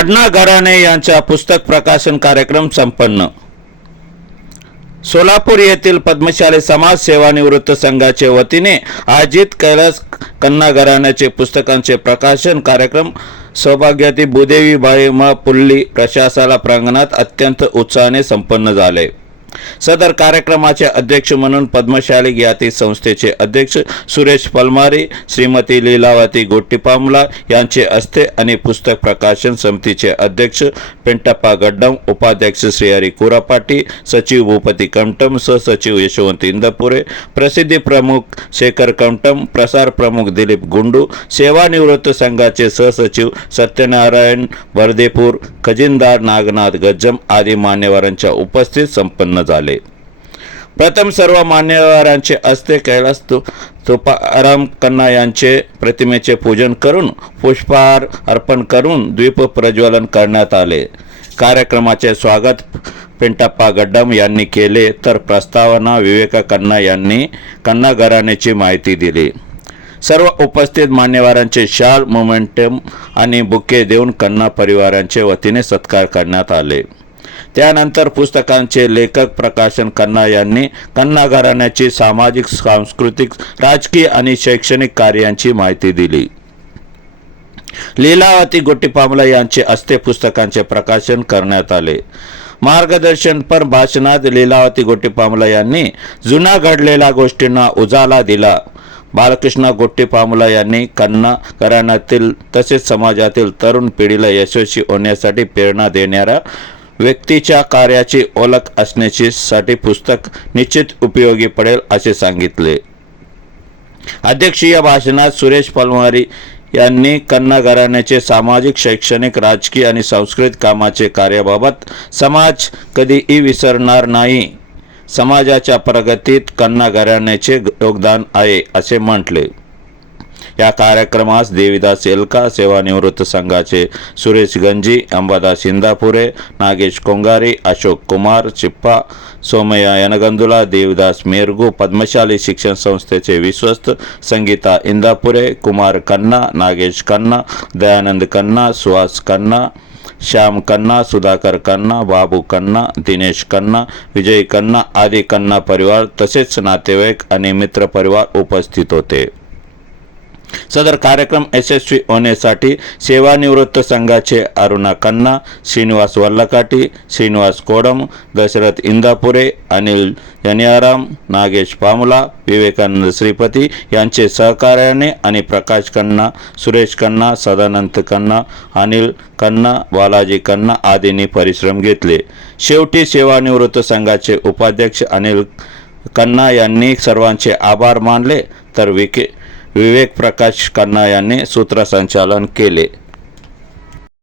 कडना घराणे यांचा पुस्तक प्रकाशन कार्यक्रम संपन्न सोलापूर येथील पद्मशाली समाज सेवानिवृत्त संघाचे वतीने आयोजित कैलास कन्ना घराण्याचे पुस्तकांचे प्रकाशन कार्यक्रम सौभाग्याती भूदेवी बाळीमा पुल्ली प्रशासाला प्रांगणात अत्यंत उत्साहाने संपन्न झाले सदर कार्यक्रमाचे अध्यक्ष म्हणून पद्मशाली ज्ञाती संस्थेचे अध्यक्ष सुरेश पलमारी श्रीमती लीलावती गोट्टीपामला यांचे हस्ते आणि पुस्तक प्रकाशन समितीचे अध्यक्ष पेंटप्पा गड्डम उपाध्यक्ष श्रीहरी कुरापाटी सचिव भूपती कमटम सहसचिव यशवंत इंदपुरे प्रसिद्धी प्रमुख शेखर कमटम प्रसार प्रमुख दिलीप गुंडू सेवानिवृत्त संघाचे सहसचिव सत्यनारायण वर्देपूर खजिनदार नागनाथ गज्जम आदी मान्यवरांच्या उपस्थित संपन्न झाले. प्रथम सर्व मान्यवरांचे हस्ते कैलास तु तुकाराम कन्ना यांचे प्रतिमेचे पूजन करून पुष्पहार अर्पण करून द्वीप प्रज्वलन करण्यात आले. कार्यक्रमाचे स्वागत पेंटाप्पा गड्डम यांनी केले तर प्रस्तावना विवेका कन्ना यांनी कन्ना घराण्याची माहिती दिली. सर्व उपस्थित मान्यवरांचे शाल मोमेंटम आणि बुके देऊन कन्ना परिवारांचे वतीने सत्कार करण्यात आले. त्यानंतर पुस्तकांचे लेखक प्रकाशन कन्ना यांनी कन्ना घराण्याची सामाजिक सांस्कृतिक राजकीय आणि शैक्षणिक कार्यांची माहिती दिली. लीलावती गोटीपामला यांचे हस्ते पुस्तकांचे प्रकाशन करण्यात आले. मार्गदर्शनपर भाषणात लीलावती गोटीपामला यांनी जुना घडलेल्या गोष्टींना उजाला दिला. बालकृष्ण गोट्टीपामुला यांनी कन्ना घराण्यातील तसेच समाजातील तरुण पिढीला यशस्वी होण्यासाठी प्रेरणा देणाऱ्या व्यक्तीच्या कार्याची ओळख असण्याची साठी पुस्तक निश्चित उपयोगी पडेल असे सांगितले. अध्यक्षीय भाषणात सुरेश पलवारी यांनी कन्ना घराण्याचे सामाजिक शैक्षणिक राजकीय आणि सांस्कृतिक कामाचे कार्याबाबत समाज कधीही विसरणार नाही समाजाच्या प्रगतीत कन्ना घराण्याचे योगदान आहे असे म्हटले. या कार्यक्रमास देविदास एलका सेवानिवृत्त संघाचे सुरेश गंजी अंबादास इंदापुरे नागेश कोंगारी अशोक कुमार चिप्पा सोमय्या यनगंदुला देवदास मेरगू पद्मशाली शिक्षण संस्थेचे विश्वस्त संगीता इंदापुरे कुमार कन्ना नागेश कन्ना दयानंद कन्ना सुहास कन्ना श्याम कन्ना सुधाकर कन्ना बाबू कन्ना दिनेश कन्ना विजय कन्ना आदी कन्ना परिवार तसेच नातेवाईक आणि मित्र परिवार उपस्थित होते. सदर कार्यक्रम यशस्वी होण्यासाठी सेवानिवृत्त संघाचे अरुणा कन्ना श्रीनिवास वल्लकाटी श्रीनिवास कोडम दशरथ इंदापुरे अनिल जनियाराम नागेश पामुला विवेकानंद श्रीपती यांचे सहकार्याने आणि प्रकाश कन्ना सुरेश कन्ना सदानंद कन्ना अनिल कन्ना बालाजी कन्ना आदींनी परिश्रम घेतले. शेवटी सेवानिवृत्त संघाचे उपाध्यक्ष अनिल कन्ना यांनी सर्वांचे आभार मानले. तर विके विवेक प्रकाश कन्ना यांनी सूत्रसंचालन केले.